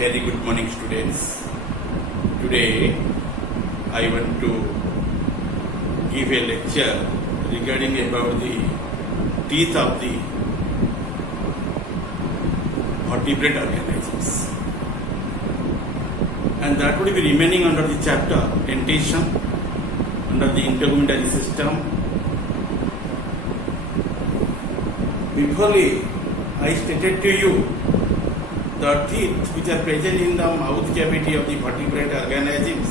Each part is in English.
Very good morning, students. Today I want to give a lecture regarding about the teeth of the vertebrate organisms, and that would be remaining under the chapter Dentation, under the integumentary system. Before I stated to you the teeth which are present in the mouth cavity of the vertebrate organisms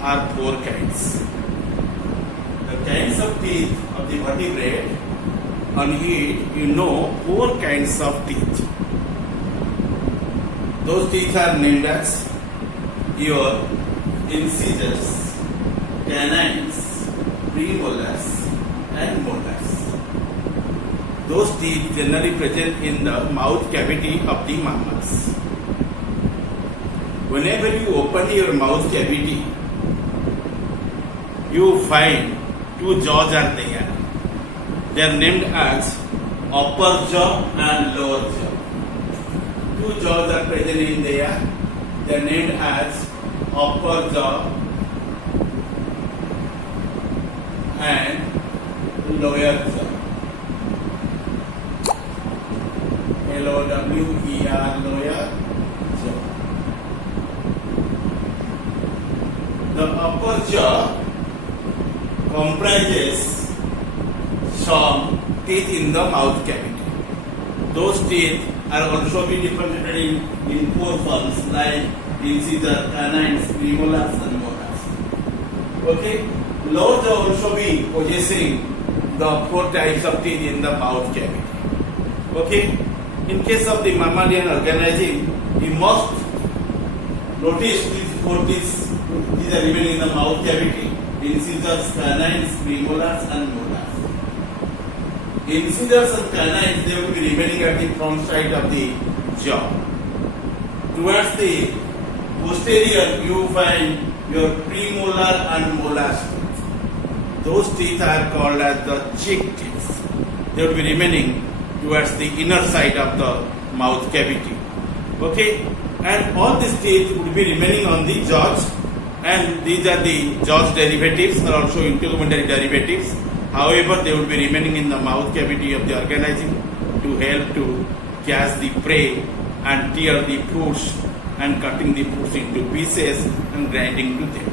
are four kinds. The kinds of teeth of the vertebrate, on it you know four kinds of teeth. Those teeth are named as your incisors, canines, premolars and molars. Those teeth generally present in the mouth cavity of the mammals. Whenever you open your mouth cavity, you find two jaws are there. They are named as upper jaw and lower jaw. Two jaws are present in there. They are named as upper jaw and lower jaw. L-O-W-E-R, lower jaw. The upper jaw comprises some teeth in the mouth cavity. Those teeth are also be differentiated in four forms like incisor, canines, premolars and molars. Okay? Lower jaw also be possessing the four types of teeth in the mouth cavity. Okay? In case of the mammalian organism, you must notice these four teeth. These are remaining in the mouth cavity: incisors, canines, premolars, and molars. Incisors and canines, they will be remaining at the front side of the jaw. Towards the posterior, you find your premolar and molars teeth. Those teeth are called as the cheek teeth. They will be remaining towards the inner side of the mouth cavity. Okay? And all these teeth would be remaining on the jaws, and these are the jaws derivatives or also integumentary derivatives. However, they would be remaining in the mouth cavity of the organism to help to catch the prey and tear the fruits and cutting the fruits into pieces and grinding to them.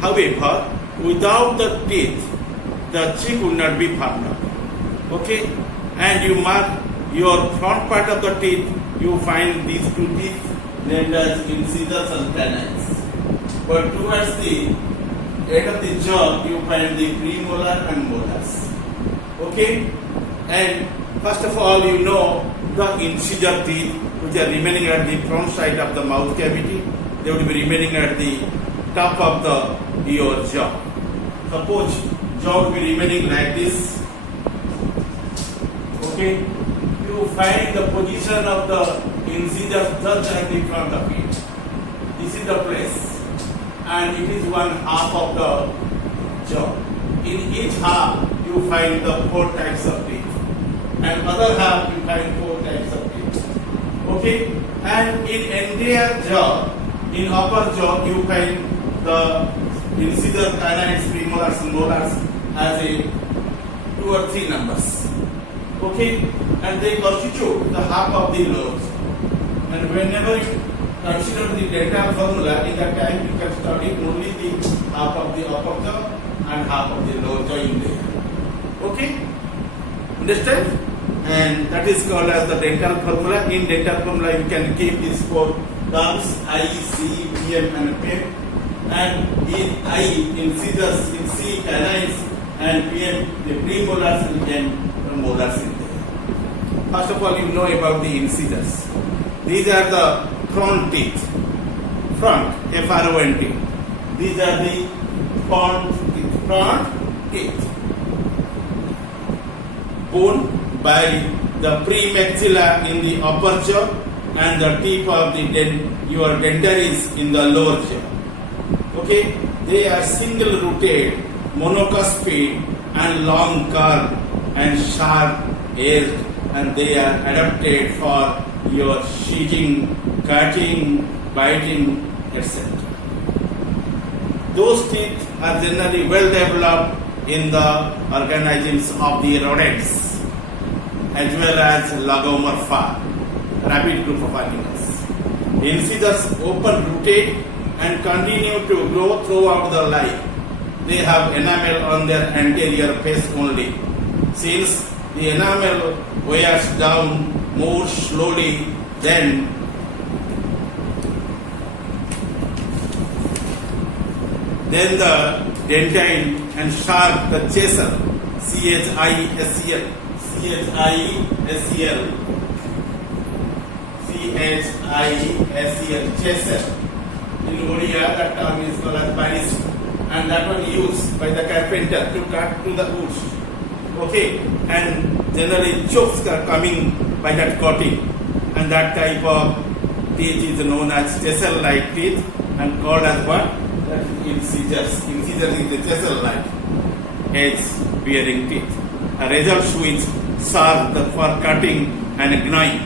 However, without the teeth, the cheek would not be formed up. Okay, and you mark your front part of the teeth, you find these two teeth named as incisors and canines. But towards the end of the jaw, you find the premolar and molars. Okay, and first of all, you know the incisor teeth which are remaining at the front side of the mouth cavity. They will be remaining at the top of your jaw. Suppose jaw will be remaining like this. Okay, you find the position of the incisors just at the front of it. This is the place, and it is one half of the jaw. In each half, you find the four types of teeth, and other half you find four types of teeth. Okay, and in entire jaw, in upper jaw, you find the incisor, canines, premolars, and molars as a 2 or 3 numbers. Okay, and they constitute the half of the lower jaw. And whenever you consider the dental formula, in that time you can study only the half of the upper jaw and half of the lower jaw in there. Okay, understand? And that is called as the dental formula. In dental formula, you can keep these four terms: I, C, PM, and PM. And in I, incisors, in C, canines, and PM, the premolars and molars in there. First of all, you know about the incisors. These are the front teeth. Front, F-R-O-N-T. These are the front teeth. Borne by the premaxilla in the upper jaw and the tip of your dentaries in the lower jaw. Okay, they are single-rooted, monocuspid, and long curved and sharp edged, and they are adapted for your sheeting, cutting, biting, etc. Those teeth are generally well developed in the organisms of the rodents as well as Lagomorpha, rabbit group of animals. Incisors open rooted and continue to grow throughout the life. They have enamel on their anterior face only. Since the enamel wears down more slowly than the dentine and sharp the chaser, CHISCL, chaser. In Odia, that term is called as baris, and that one used by the carpenter to cut to the woods. Okay, and generally chokes are coming by that cutting, and that type of teeth is known as chisel-like teeth and called as what? That is incisors. Incisors is the chisel-like edge-bearing teeth. A results which serve for cutting and gnawing.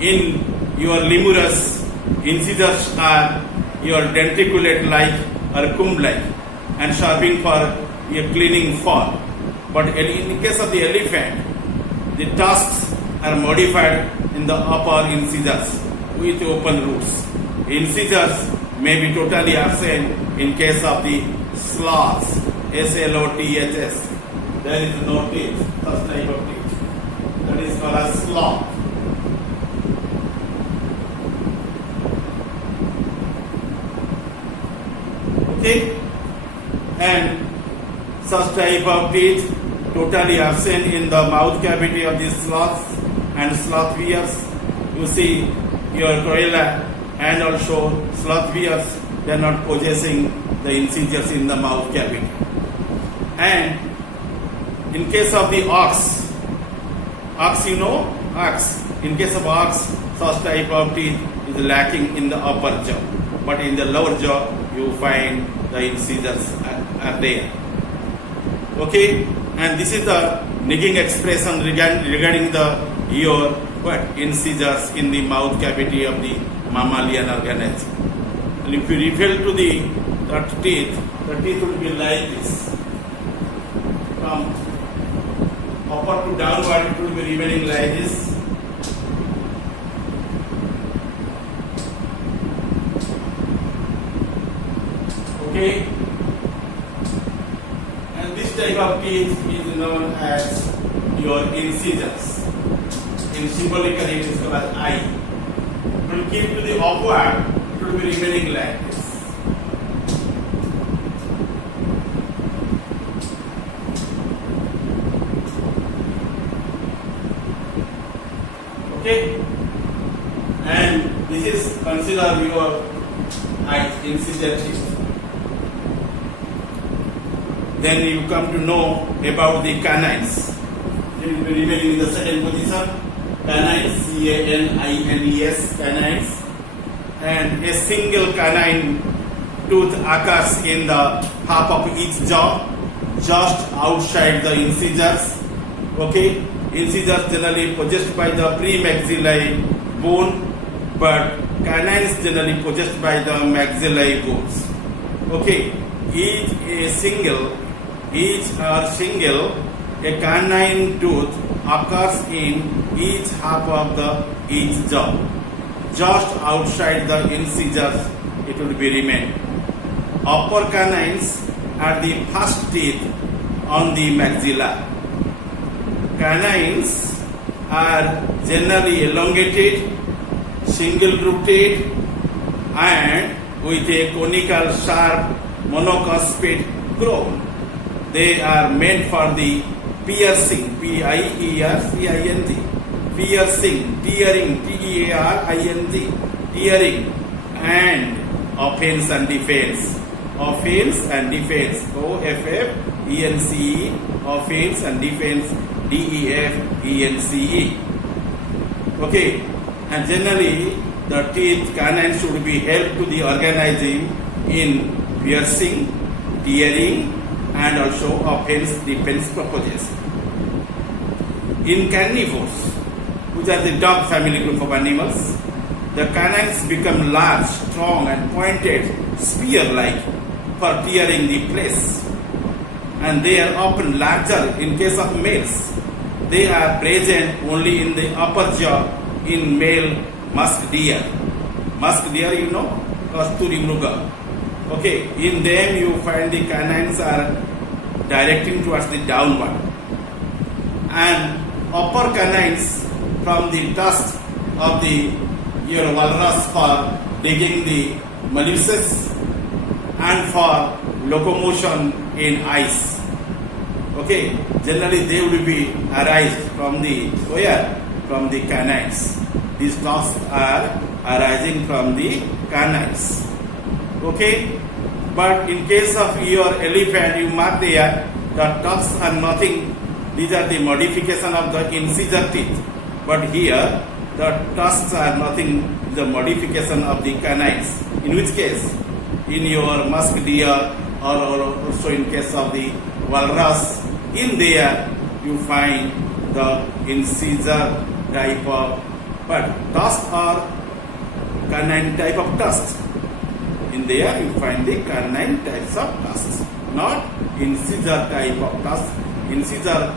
In your lemurus, incisors are your denticulate-like or comb-like and serving for your cleaning fur. But in the case of the elephant, the tusks are modified in the upper incisors with open roots. Incisors may be totally absent in case of the sloths, sloths. There is no teeth, such type of teeth. That is called as sloth. Okay? And such type of teeth totally absent in the mouth cavity of the sloths and sloth bears. You see your gorilla and also sloth bears, they are not possessing the incisors in the mouth cavity. And in case of the ox, you know, ox. In case of ox, such type of teeth is lacking in the upper jaw, but in the lower jaw you find the incisors are there. Okay, and this is the nigging expression regarding the your incisors in the mouth cavity of the mammalian organism. And if you refer to the teeth will be like this. From upper to downward, it will be remaining like this. Okay, and this type of teeth is known as your incisors. In symbolically, it is called as eye. It will keep to the upward, it will be remaining like this. Okay, and this is considered your eye, incisor teeth. Then you come to know about the canines. They will be remaining in the second position. Canines, C-A-N-I-N-E-S, canines. And a single canine tooth occurs in the half of each jaw, just outside the incisors. Okay, incisors generally possessed by the premaxillary bone, but canines generally possessed by the maxillary bones. Okay, each a canine tooth occurs in each half of each jaw. Just outside the incisors, it will be remain. Upper canines are the first teeth on the maxilla. Canines are generally elongated, single-rooted, and with a conical, sharp, monocuspid crown. They are meant for the piercing, P-I-E-R-C-I-N-G, piercing, tearing, T-E-A-R-I-N-G, tearing, and offense and defense. Offense and defense, O-F-F-E-N-C-E, offense and defense, D-E-F-E-N-C-E. Okay, and generally the teeth, canines should be helped to the organism in piercing, tearing, and also offense defense purposes. In carnivores, which are the dog family group of animals. The canines become large, strong and pointed, spear-like for clearing the place. And they are often larger in case of males. They are present only in the upper jaw in male musk deer. Musk deer, you know, Kasturi mruga. Okay, in them you find the canines are directing towards the downward. And upper canines from the tusk of the your walrus for digging the molluscs and for locomotion in ice. Okay, generally they will be arise from the where? From the canines. These tusks are arising from the canines. Okay, but in case of your elephant, you mark there, the tusks are nothing. These are the modification of the incisor teeth. But here, the tusks are nothing, the modification of the canines. In which case, in your musk deer or also in case of the walrus, in there you find the incisor type of, but tusk or canine type of tusks. In there you find the canine types of tusks, not incisor type of tusks. Incisor,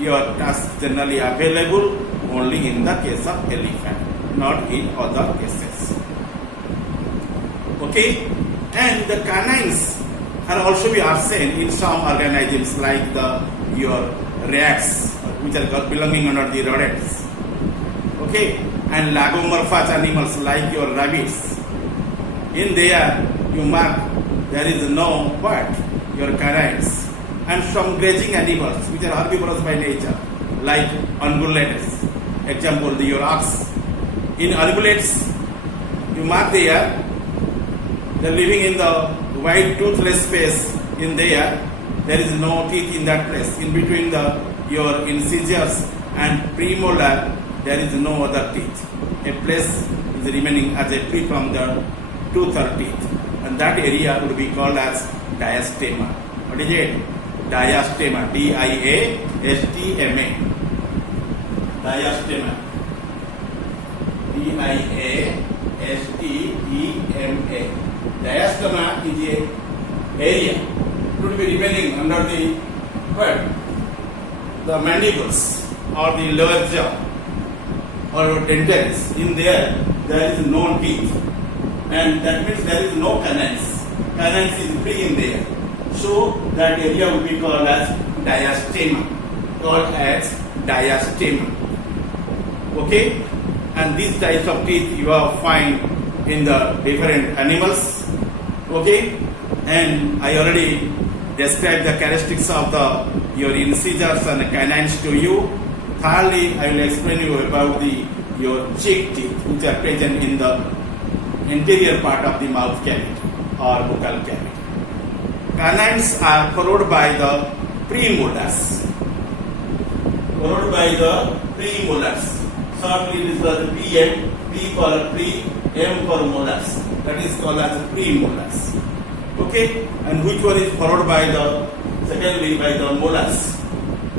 your tusks generally available only in the case of elephant, not in other cases. Okay, and the canines are also be absent in some organisms like your rats, which are belonging under the rodents. Okay, and lagomorphous animals like your rabbits. In there you mark there is no what? Your canines. And some grazing animals which are herbivorous by nature, like ungulates. Example, your ox. In ungulates, you mark there, they are living in the white toothless space. In there is no teeth in that place. In between your incisors and premolar, there is no other teeth. A place is remaining as a free from the tooth or teeth. And that area would be called as diastema. What is it? Diastema, D-I-A-S-T-M-A. Diastema, D-I-A-S-T-E-M-A. Diastema is a area. It would be remaining under the what? The mandibles or the lower jaw or dentals. In there is no teeth, and that means there is no canines. Canines is free in there. So that area will be called as diastema, Okay, and these types of teeth you will find in the different animals. Okay, and I already described the characteristics of your incisors and canines to you. Thirdly, I will explain you about your cheek teeth, which are present in the anterior part of the mouth cavity or buccal cavity. Canines are followed by the premolars. Shortly it is the PM, P for pre, M for molars. That is called as premolars. Okay, and which one is followed by secondly by the molars.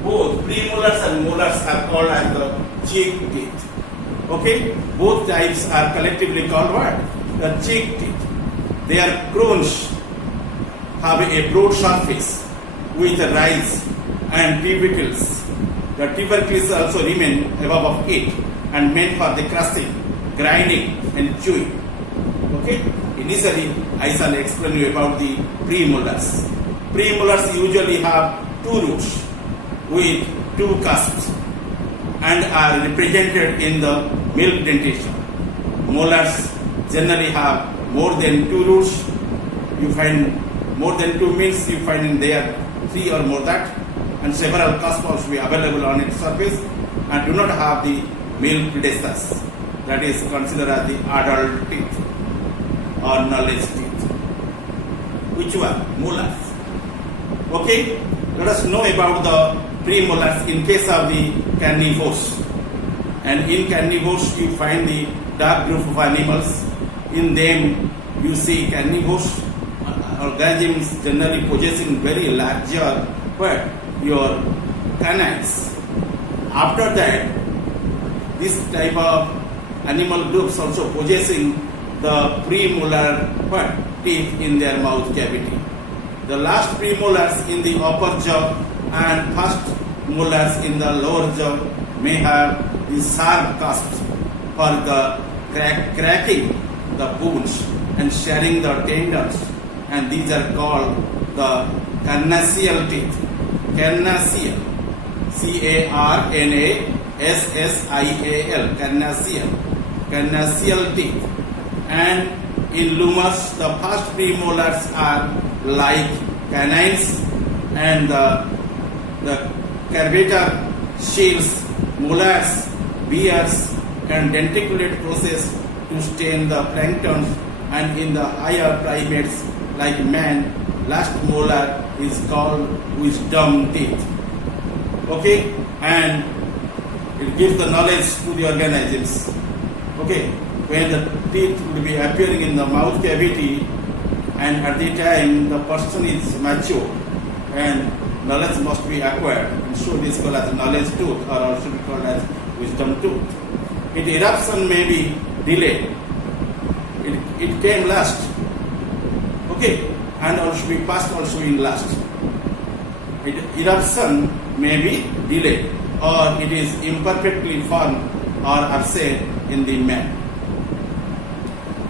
Both premolars and molars are called as the cheek teeth. Okay, both types are collectively called what? The cheek teeth. They are crowns, have a broad surface with a rise and tubercles. The tubercles also remain above of it and meant for the crushing, grinding and chewing. Okay, initially I shall explain you about the premolars. Premolars usually have two roots with two cusps and are represented in the milk dentation. Molars generally have more than two roots. You find more than two means you find in there three or more that, and several cusps also be available on its surface and do not have the milk predecessors. That is considered as the adult teeth or knowledge teeth. Which one? Molars. Okay, let us know about the premolars in case of the carnivores. And in carnivores you find the dark group of animals. In them you see carnivores organisms generally possessing very larger your canines. After that this type of animal groups also possessing the premolar teeth in their mouth cavity. The last premolars in the upper jaw and first molars in the lower jaw may have the sharp cusps for the cracking the bones and sharing the tendons, and these are called the carnassial teeth. Carnassial, C-A-R-N-A-S-S-I-A-L, carnassial teeth. And in lemurs, the first premolars are like canines, and the curvature shields, molars, bears, and denticulate process to stain the plankton. And in the higher primates like man, last molar is called wisdom teeth. Okay, and it gives the knowledge to the organisms. Okay, when the teeth will be appearing in the mouth cavity, and at the time the person is mature, and knowledge must be acquired, and so it is called as knowledge tooth, or also be called as wisdom tooth. Its eruption may be delayed. It came last, okay, and also be passed also in last. Eruption may be delayed, or it is imperfectly formed or absent in the man.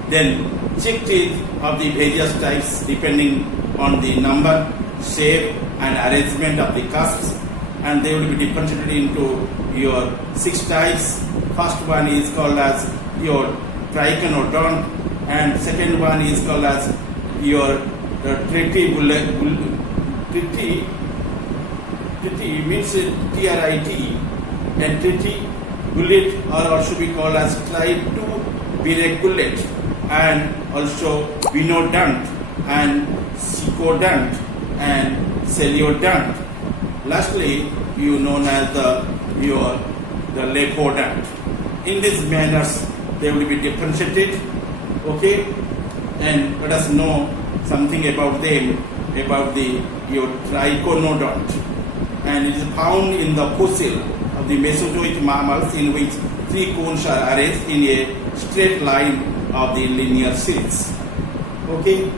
Then cheek teeth of the various types depending on the number, shape, and arrangement of the cusps, and they will be differentiated into your 6 types. First one is called as your triconodont, and second one is called as your triti means T-R-I-T, and tritibulate, or also be called as trituberaculate, and also binodont, and secodont, and celiodont. Lastly, you known as the lepodont. In these manners, they will be differentiated. Okay, and let us know something about them, about your triconodont, and it is found in the fossil of the Mesozoic mammals, in which 3 cones are arranged in a straight line of the linear sheaths. Okay,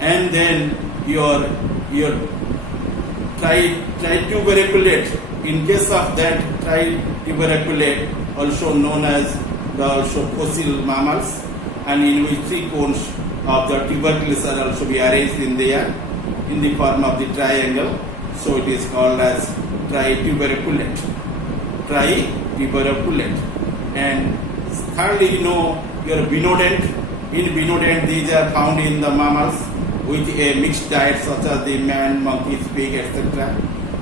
and then your trituberaculate. In case of that trituberaculate, also known as the also fossil mammals, and in which 3 cones of the tubercles are also be arranged in the form of the triangle, so it is called as trituberaculate. And thirdly, your binodont. In binodont, these are found in the mammals with a mixed diet, such as the man, monkeys, pig, etc.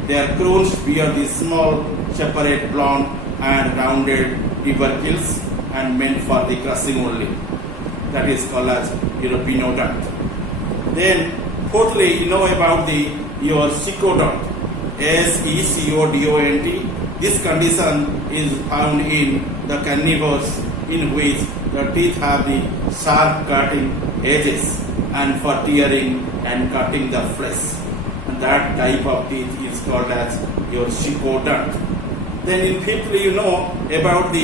Their crones bear the small, separate, blonde and rounded tubercles, and meant for the crushing only. That is called as binodont. Then fourthly, you know about your secodont, S-E-C-O-D-O-N-T. This condition is found in the carnivores, in which the teeth have the sharp cutting edges and for tearing and cutting the flesh. And that type of teeth is called as your secodont. Then in fifthly, you know about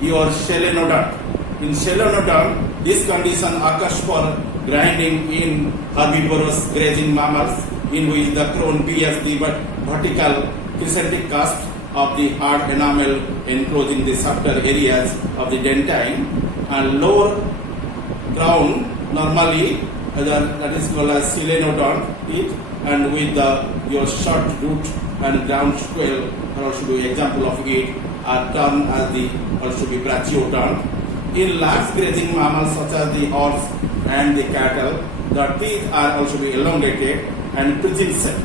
your solenodont. In solenodont, this condition occurs for grinding in herbivorous grazing mammals, in which the crone bears the vertical crescentic cusp of the hard enamel enclosing the softer areas of the dentine, and lower crown normally that is called as solenodont teeth, and with your short root and ground swell are also the example of it, are termed as the also be brachiodont. In large grazing mammals such as the horse and the cattle, the teeth are also be elongated and prehensile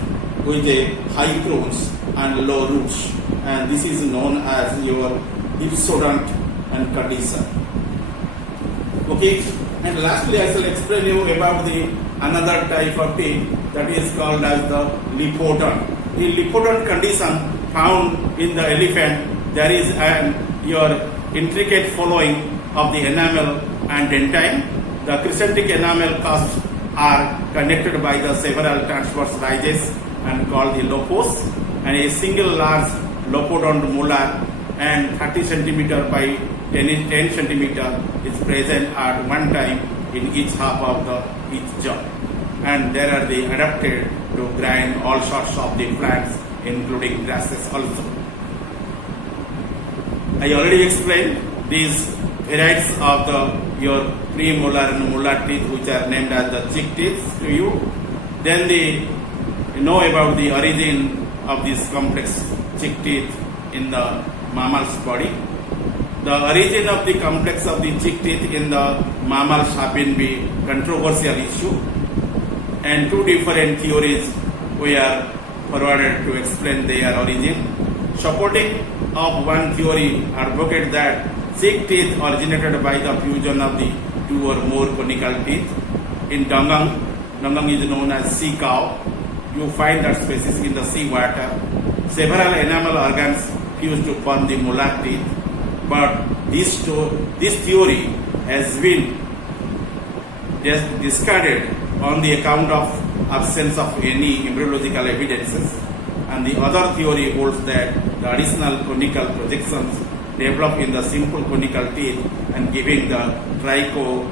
with a high crowns and low roots, and this is known as your ipsodont and condition. Okay, and lastly I shall explain you about another type of teeth, that is called as the lepodont. In lepodont condition found in the elephant, there is your intricate following of the enamel and dentine. The crescentic enamel cusps are connected by the several transverse rises and called the lopos, and a single large lopodont molar and 30 centimeter by 10 centimeter is present at one time in each half of each jaw. And there are the adapted to grind all sorts of the plants, including grasses also. I already explained these varieties of your premolar and molar teeth, which are named as the cheek teeth to you. Then you know about the origin of these complex cheek teeth in the mammal's body. The origin of the complex of the cheek teeth in the mammals have been a controversial issue, and two different theories were forwarded to explain their origin. Supporting of one theory advocate that cheek teeth originated by the fusion of the two or more conical teeth. In Dangang is known as sea cow. You find that species in the sea water. Several enamel organs fused to form the molar teeth, but this theory has been discarded on the account of absence of any embryological evidences, and the other theory holds that the additional conical projections develop in the simple conical teeth and giving the triconodont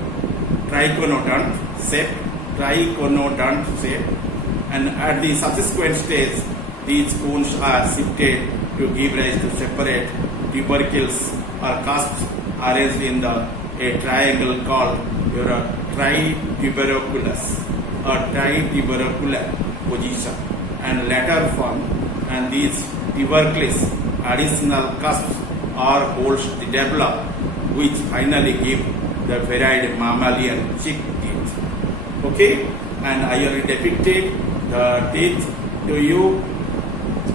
shape, and at the subsequent stage these cones are shifted to give rise to separate tubercles or cusps arranged in a triangle called your trituberculous or tritubercular position and later form, and these tubercles additional cusps or holes develop, which finally give the varied mammalian cheek teeth. Okay, and I already depicted the teeth to you.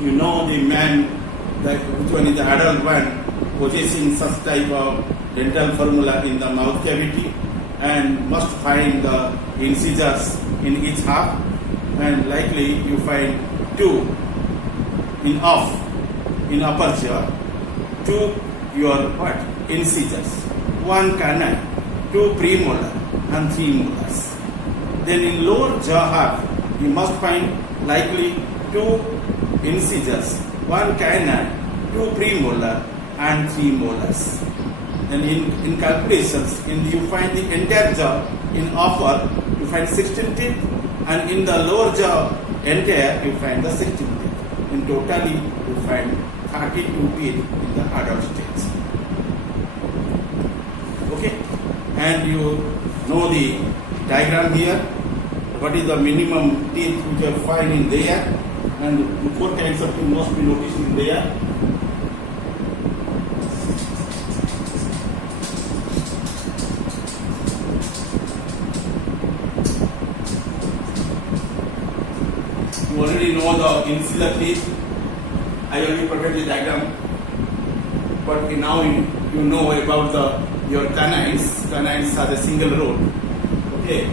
You know the man, which one is the adult one, possessing such type of dental formula in the mouth cavity, and must find the incisors in each half, and likely you find two in upper jaw, two your incisors, one canine, two premolar and three molars. Then in lower jaw half you must find likely two incisors, one canine, two premolar and three molars. And in calculations, you find the entire jaw in upper you find 16 teeth, and in the lower jaw entire you find the 16 teeth. In totally you find 32 teeth in the adult stage. Okay, and you know the diagram here. What is the minimum teeth which you find in there, and the four kinds of teeth must be noticed in there. You already know the incisor teeth. I already prepared the diagram, but now you know about your canines. Canines are the single row. Okay.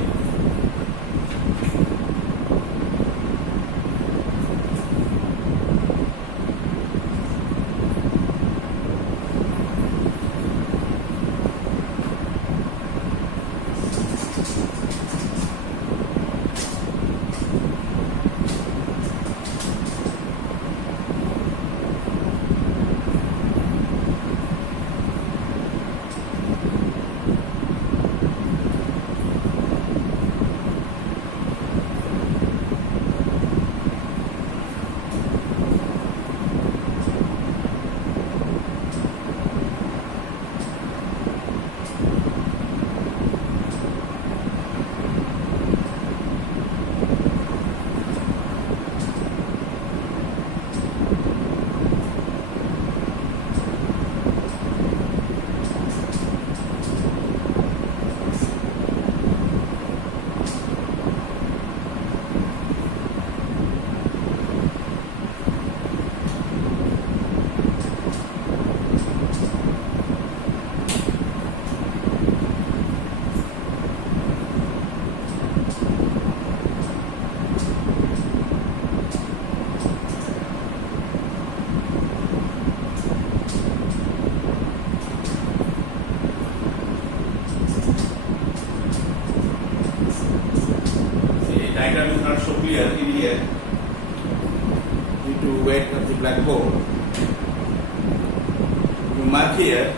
mark here,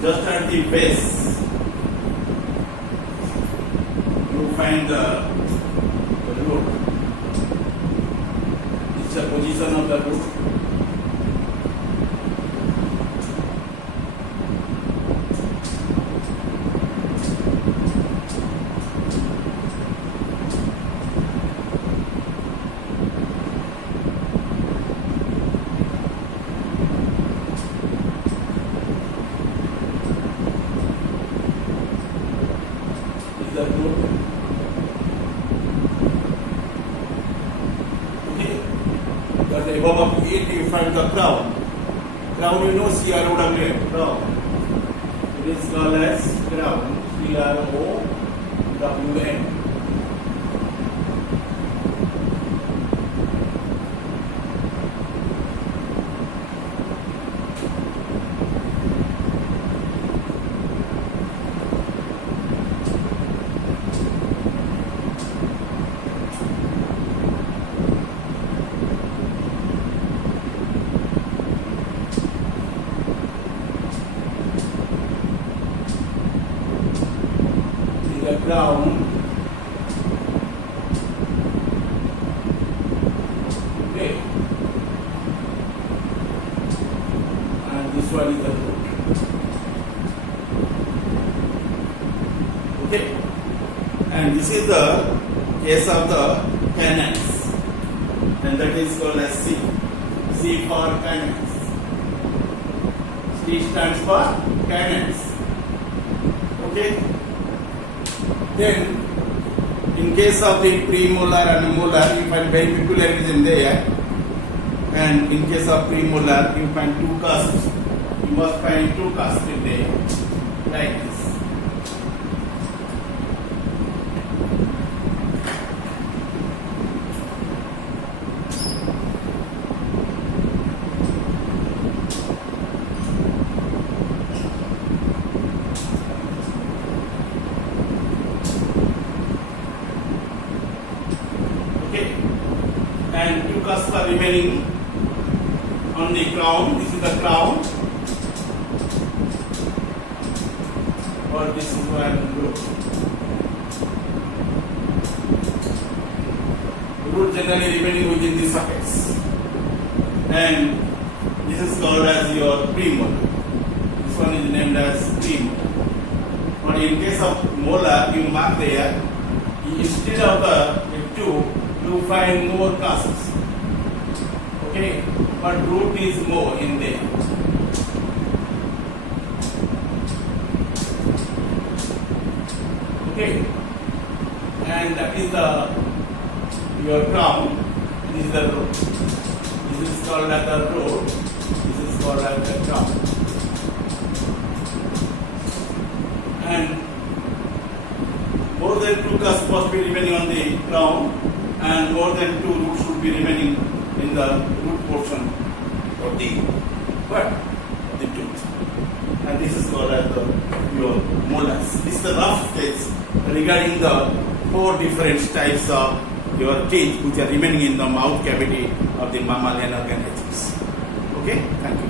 just at the base, you find the root. It's the position of the root. The root. Okay. But above of it you find the crown. Crown you know CROWN. Crown. It is called as crown. CROWN. The crown. Okay. And this one is the root. Okay. And this is the case of the canons. And that is called as C. C for canons. C stands for canons. Okay. Then, in case of the premolar and molar, you find very peculiarities there. And in case of premolar, you find two cusps. You must find two cusps in there, like this. And two cusps are remaining on the crown. This is the crown, or this is one root. Root generally remaining within the sockets, and this is called as your premolar. This one is named as premolar. But in case of molar, you mark there. Instead of the two, you find more cusps. Okay, but root is more in there. Okay, and that is your crown. This is the root. This is called as the root. This is called as the crown. And more than two cusps must be remaining on the crown, and more than two roots should be remaining in the root portion of the tooth. And this is called as your molars. This is the rough sketch regarding the four different types of your teeth which are remaining in the mouth cavity of the mammalian organisms. Okay, thank you.